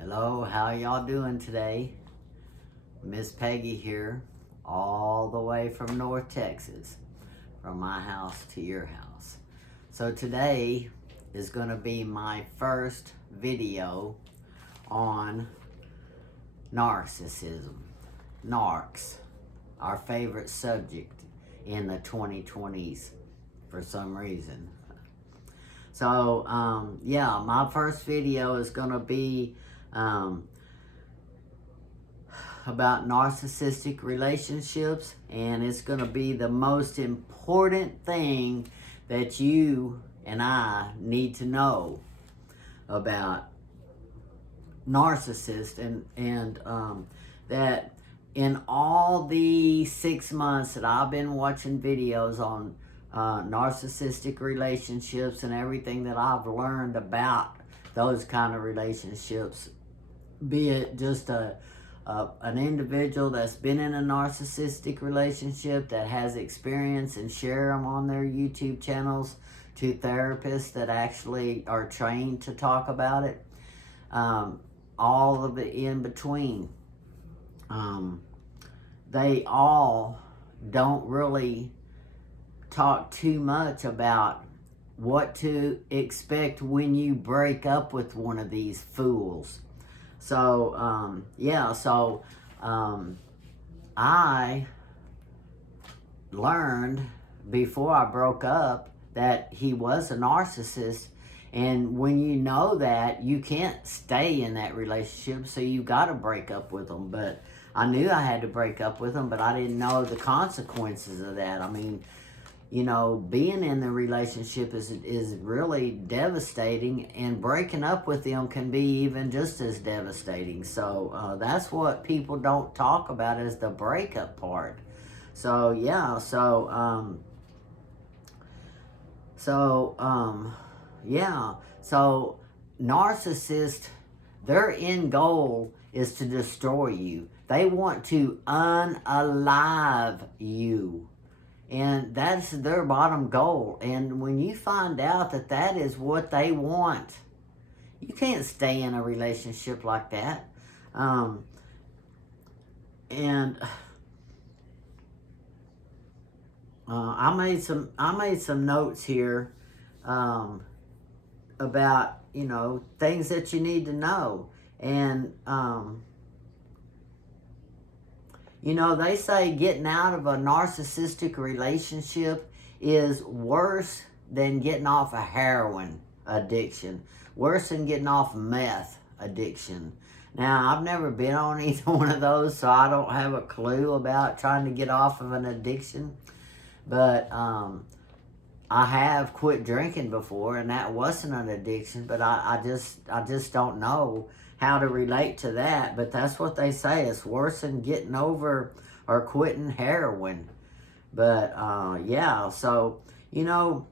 Hello, how y'all doing today? Miss Peggy here, all the way from North Texas, from my house to your house. So today is going to be my first video on narcissism, narcs, our favorite subject in the 2020s for some reason. So, yeah, my first video is going to be about narcissistic relationships, and it's going to be the most important thing that you and I need to know about narcissists, and that in all the 6 months that I've been watching videos on narcissistic relationships and everything that I've learned about those kind of relationships, be it just an individual that's been in a narcissistic relationship that has experience and share them on their YouTube channels, to therapists that actually are trained to talk about it, all of it in between. They all don't really talk too much about what to expect when you break up with one of these fools. So, yeah, so I learned before I broke up that he was a narcissist, and when you know that, you can't stay in that relationship, so you got to break up with him. But I knew I had to break up with him, but I didn't know the consequences of that. I mean, you know, being in the relationship is really devastating, and breaking up with them can be even just as devastating. So that's what people don't talk about, is the breakup part. So yeah, yeah, so narcissists, their end goal is to destroy you. They want to unalive you. And that's their bottom goal. And when you find out that that is what they want, you can't stay in a relationship like that. I made some notes here about, you know, things that you need to know. And you know, they say getting out of a narcissistic relationship is worse than getting off a heroin addiction, worse than getting off meth addiction. Now, I've never been on either one of those, so I don't have a clue about trying to get off of an addiction. But I have quit drinking before, and that wasn't an addiction, but I just don't know how to relate to that. But that's what they say. It's worse than getting over or quitting heroin. But yeah, so, you know,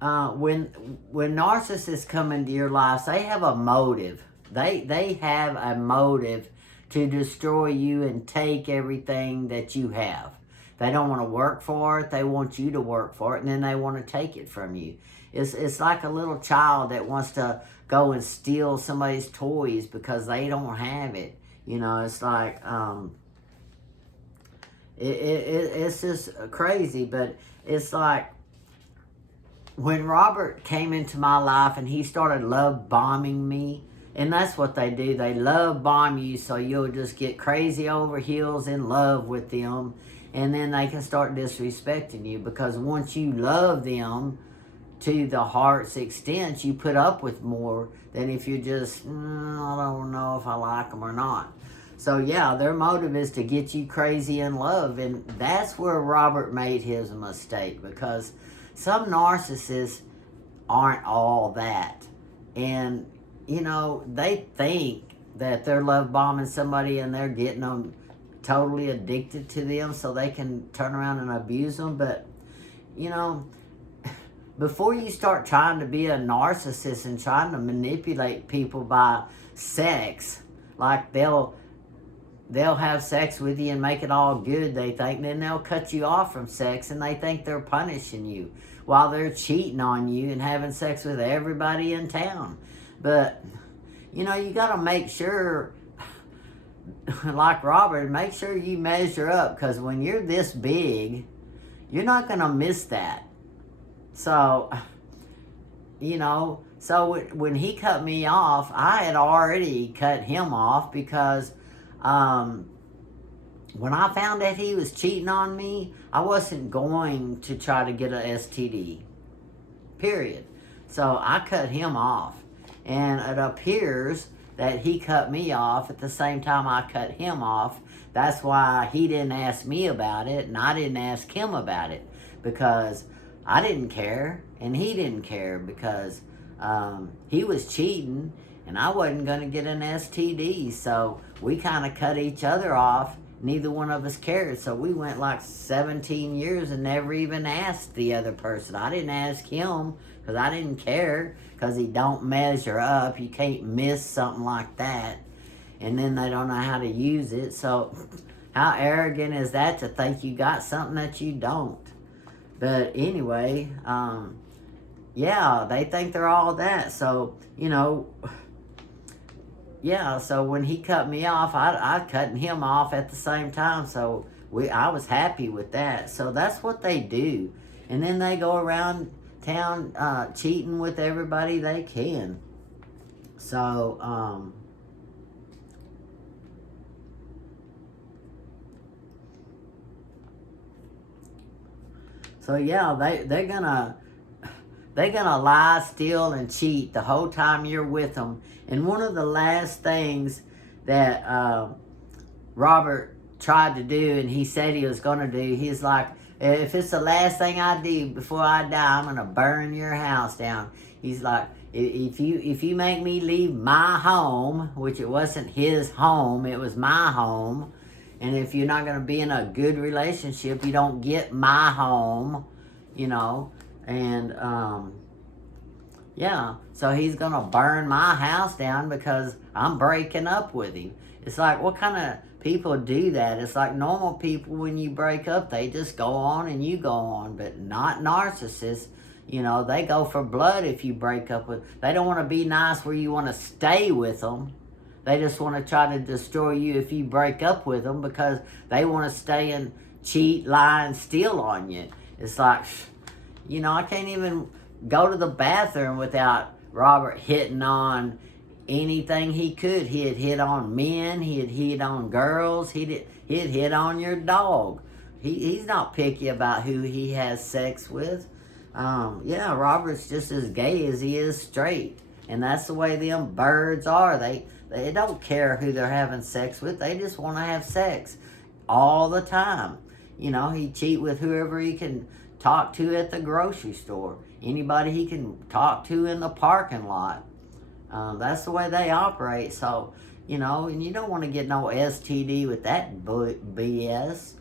when narcissists come into your lives, they have a motive. They have a motive to destroy you and take everything that you have. They don't want to work for it. They want you to work for it, and then they want to take it from you. It's like a little child that wants to go and steal somebody's toys because they don't have it. You know, it's like, it's just crazy. But it's like, when Robert came into my life and he started love bombing me, and that's what they do. They love bomb you so you'll just get crazy over heels in love with them. And then they can start disrespecting you, because once you love them to the heart's extent, you put up with more than if you just, I don't know if I like them or not. So yeah, their motive is to get you crazy in love. And that's where Robert made his mistake, because some narcissists aren't all that. And, you know, they think that they're love bombing somebody and they're getting them totally addicted to them so they can turn around and abuse them. But, you know, before you start trying to be a narcissist and trying to manipulate people by sex, like they'll have sex with you and make it all good, they think, then they'll cut you off from sex, and they think they're punishing you while they're cheating on you and having sex with everybody in town. But you know, you got to make sure, like Robert, make sure you measure up, because when you're this big, you're not going to miss that. So, you know, so when he cut me off, I had already cut him off, because when I found out he was cheating on me, I wasn't going to try to get a STD. Period. So I cut him off. And it appears that he cut me off at the same time I cut him off. That's why he didn't ask me about it, and I didn't ask him about it, because I didn't care and he didn't care, because he was cheating and I wasn't going to get an STD. So we kind of cut each other off. Neither one of us cared. So we went like 17 years and never even asked the other person. I didn't ask him because I didn't care, because he don't measure up. You can't miss something like that. And then they don't know how to use it. So how arrogant is that, to think you got something that you don't? But anyway, yeah, they think they're all that. So, you know, yeah, so when he cut me off, I cut him off at the same time. So I was happy with that. So that's what they do. And then they go around town cheating with everybody they can. So, so yeah, they're gonna lie, steal, and cheat the whole time you're with them. And one of the last things that Robert tried to do, and he said he was going to do, he's like, if it's the last thing I do before I die, I'm going to burn your house down. He's like, if you make me leave my home, which it wasn't his home, it was my home, and if you're not going to be in a good relationship, you don't get my home, you know. And yeah, so he's gonna burn my house down because I'm breaking up with him. It's like, what kind of people do that? It's like normal people, when you break up, they just go on and you go on, but not narcissists. You know, they go for blood if you break up with. They don't want to be nice where you want to stay with them. They just want to try to destroy you if you break up with them, because they want to stay and cheat, lie, and steal on you. It's like, you know, I can't even go to the bathroom without Robert hitting on anything he could. He'd hit on men, he'd hit on girls, he'd hit on your dog. He's not picky about who he has sex with. Yeah, Robert's just as gay as he is straight. And that's the way them birds are. They don't care who they're having sex with. They just want to have sex all the time. You know, he cheat with whoever he can talk to at the grocery store. Anybody he can talk to in the parking lot. That's the way they operate. So, you know, and you don't want to get no STD with that BS.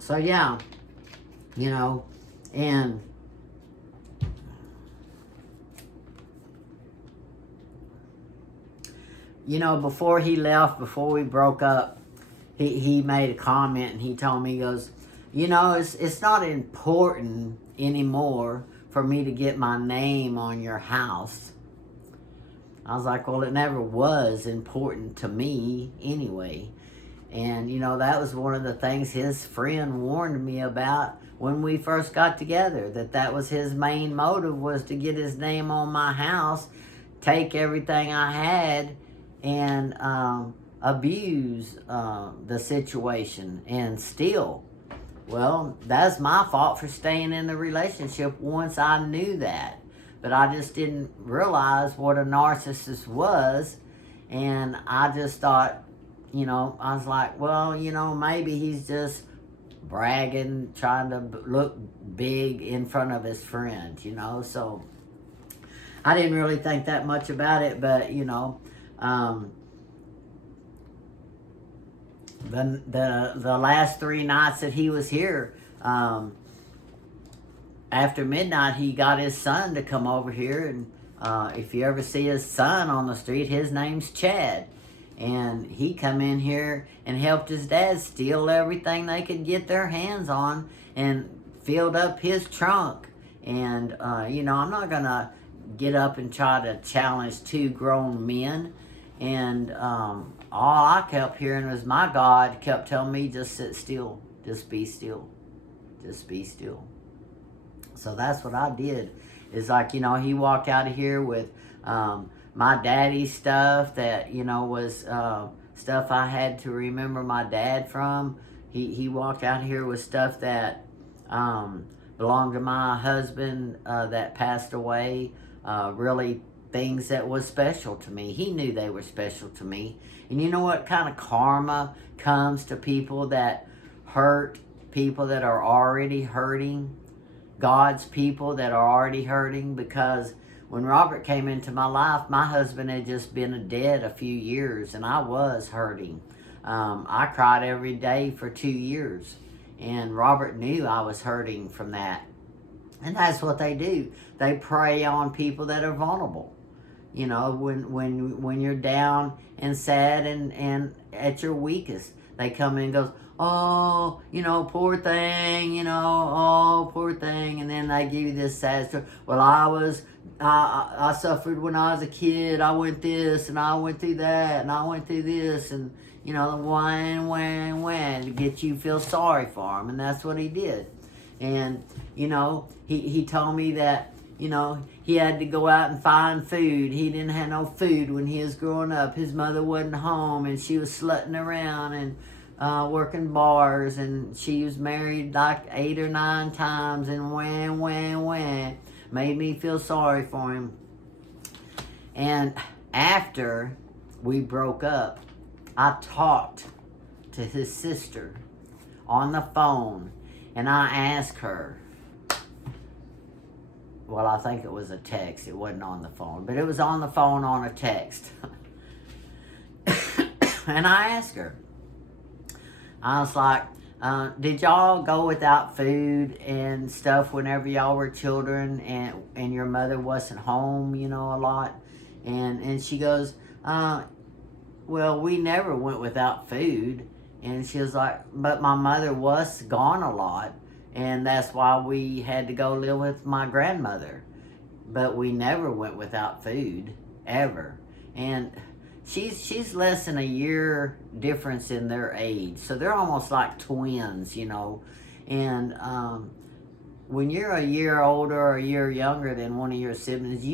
So, yeah, you know, and you know, before he left, before we broke up, he made a comment, and he told me, he goes, you know, it's not important anymore for me to get my name on your house. I was like, well, it never was important to me anyway. And, you know, that was one of the things his friend warned me about when we first got together, that was his main motive, was to get his name on my house, take everything I had, and abuse the situation and steal. Well, that's my fault for staying in the relationship once I knew that. But I just didn't realize what a narcissist was. And I just thought, you know, I was like, well, you know, maybe he's just bragging, trying to look big in front of his friends, you know. So I didn't really think that much about it. But, you know, the last 3 nights that he was here, after midnight, he got his son to come over here. And if you ever see his son on the street, his name's Chad. And he come in here and helped his dad steal everything they could get their hands on, and filled up his trunk. And, you know, I'm not going to get up and try to challenge two grown men. And all I kept hearing was my God kept telling me, just sit still, just be still, just be still. So that's what I did. It's like, he walked out of here with my daddy's stuff that, was stuff I had to remember my dad from. He walked out here with stuff that belonged to my husband that passed away. Really things that was special to me. He knew they were special to me. And you know what kind of karma comes to people that hurt people that are already hurting? God's people that are already hurting. Because when Robert came into my life, my husband had just been dead a few years, and I was hurting. I cried every day for 2 years, and Robert knew I was hurting from that. And that's what they do. They prey on people that are vulnerable. When you're down and sad and at your weakest, they come in and goes, oh, poor thing, oh, poor thing. And then they give you this sad story. Well, I suffered when I was a kid. I went this, and I went through that, and I went through this, and, when, to get you to feel sorry for him. And that's what he did. And, he told me that, he had to go out and find food. He didn't have no food when he was growing up. His mother wasn't home, and she was slutting around and working bars, and she was married like 8 or 9 times, and when. Made me feel sorry for him. And after we broke up, I talked to his sister on the phone, and I asked her, well, I think it was a text. It wasn't on the phone, but it was on the phone on a text. And I asked her, I was like, did y'all go without food and stuff whenever y'all were children, and your mother wasn't home, a lot? And she goes, well, we never went without food. And she was like, but my mother was gone a lot, and that's why we had to go live with my grandmother. But we never went without food, ever. And she's less than a year difference in their age. So they're almost like twins, And when you're a year older or a year younger than one of your siblings,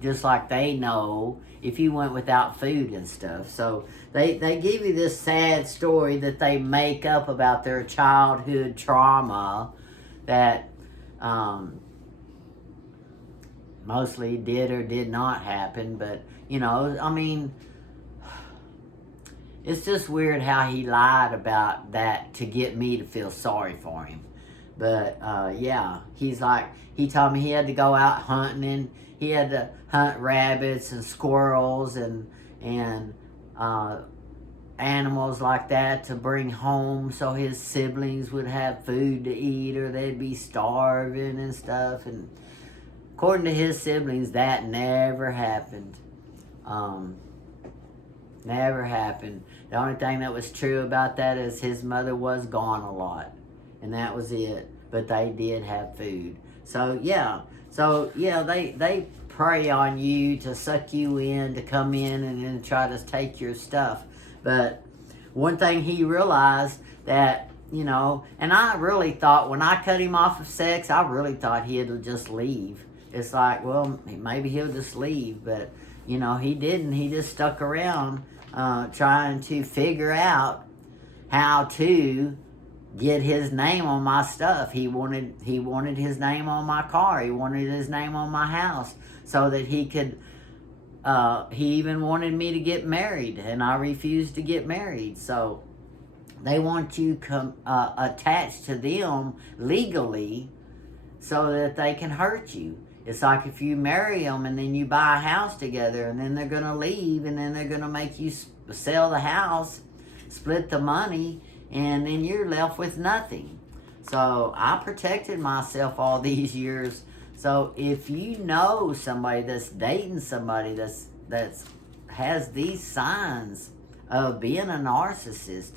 just like they know, if you went without food and stuff. So they give you this sad story that they make up about their childhood trauma that mostly did or did not happen. But, it's just weird how he lied about that to get me to feel sorry for him. But, he's like, he told me he had to go out hunting, and he had to hunt rabbits and squirrels and animals like that to bring home so his siblings would have food to eat, or they'd be starving and stuff. And according to his siblings, that never happened. Never happened. The only thing that was true about that is his mother was gone a lot, and that was it. But they did have food. So they prey on you to suck you in, to come in and then try to take your stuff. But one thing he realized that, and I really thought when I cut him off of sex, I really thought he'd just leave. It's like, well, maybe he'll just leave. But, he didn't. He just stuck around trying to figure out how to get his name on my stuff. He wanted his name on my car. He wanted his name on my house so that he could, he even wanted me to get married, and I refused to get married. So they want you attached to them legally so that they can hurt you. It's like if you marry them and then you buy a house together, and then they're going to leave, and then they're going to make you sell the house, split the money, and then you're left with nothing. So I protected myself all these years. So if you know somebody that's dating somebody that's has these signs of being a narcissist,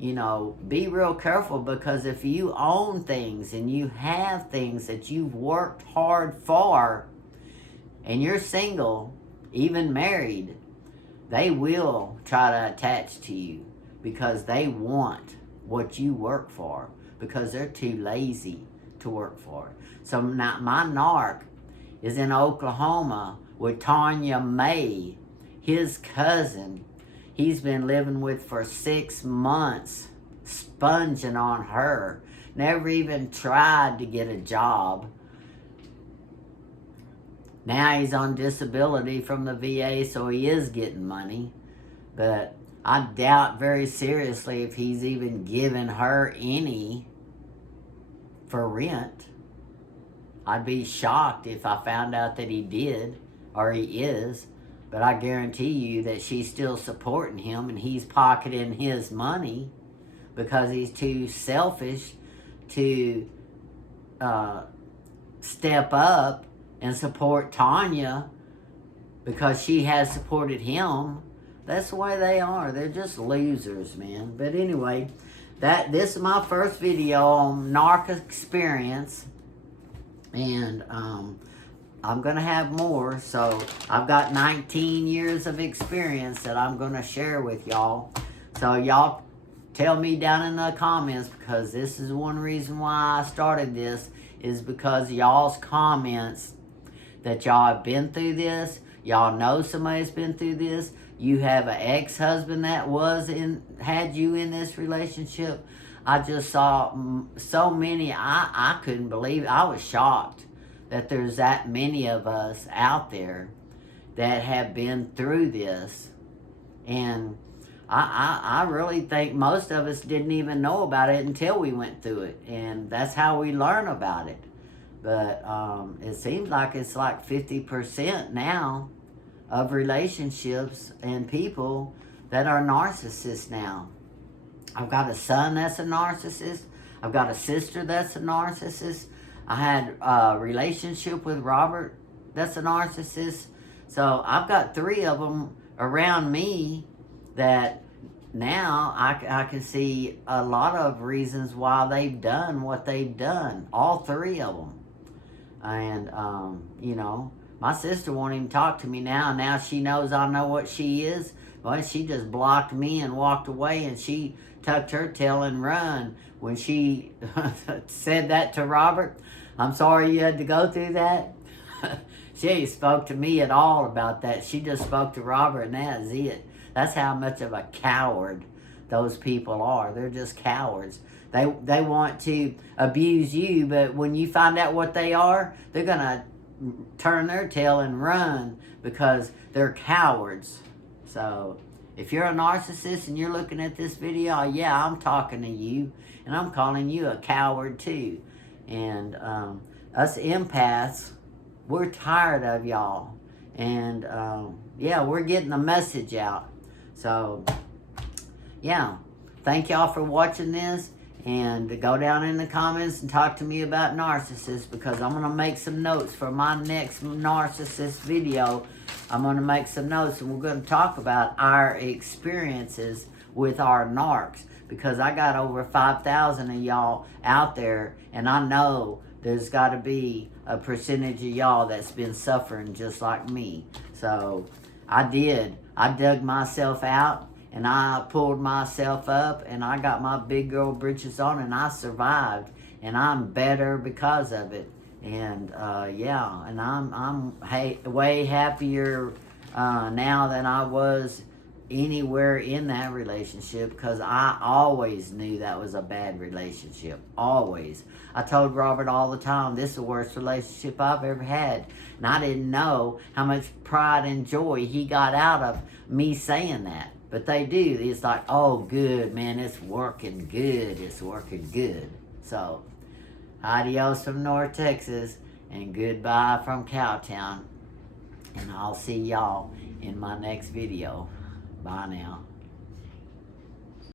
you know, be real careful, because if you own things and you have things that you've worked hard for, and you're single, even married, they will try to attach to you because they want what you work for, because they're too lazy to work for it. So now my narc is in Oklahoma with Tanya May, his cousin. He's been living with for 6 months, sponging on her. Never even tried to get a job. Now he's on disability from the VA, so he is getting money. But I doubt very seriously if he's even giving her any for rent. I'd be shocked if I found out that he did, or he is. But I guarantee you that she's still supporting him, and he's pocketing his money because he's too selfish to step up and support Tanya because she has supported him. That's the way they are. They're just losers, man. But anyway, this is my first video on narc experience, and I'm going to have more. So I've got 19 years of experience that I'm going to share with y'all. So y'all tell me down in the comments, because this is one reason why I started this, is because y'all's comments that y'all have been through this. Y'all know somebody's been through this. You have an ex-husband that had you in this relationship. I just saw so many. I couldn't believe it. I was shocked that there's that many of us out there that have been through this. And I really think most of us didn't even know about it until we went through it. And that's how we learn about it. But it seems like it's like 50% now of relationships and people that are narcissists now. I've got a son that's a narcissist. I've got a sister that's a narcissist. I had a relationship with Robert that's a narcissist. So I've got 3 of them around me that now I can see a lot of reasons why they've done what they've done. All 3 of them. And, you know, my sister won't even talk to me now. Now she knows I know what she is. Well, she just blocked me and walked away, and she tucked her tail and run when she said that to Robert. I'm sorry you had to go through that. She ain't spoke to me at all about that. She just spoke to Robert, and that's it. That's how much of a coward those people are. They're just cowards. They want to abuse you, but when you find out what they are, they're going to turn their tail and run because they're cowards. So if you're a narcissist and you're looking at this video, yeah, I'm talking to you, and I'm calling you a coward too. And us empaths, we're tired of y'all. And yeah, we're getting the message out. So yeah, thank y'all for watching this. And go down in the comments and talk to me about narcissists, because I'm going to make some notes for my next narcissist video. I'm going to make some notes, and we're going to talk about our experiences with our narcs, because I got over 5,000 of y'all out there, and I know there's got to be a percentage of y'all that's been suffering just like me. So I dug myself out, and I pulled myself up, and I got my big girl britches on, and I survived, and I'm better because of it. And yeah, and I'm way happier now than I was anywhere in that relationship, because I always knew that was a bad relationship. Always. I told Robert all the time, this is the worst relationship I've ever had. And I didn't know how much pride and joy he got out of me saying that. But they do. It's like, oh, good, man, it's working good. It's working good. So, adios from North Texas, and goodbye from Cowtown. And I'll see y'all in my next video. Bye now.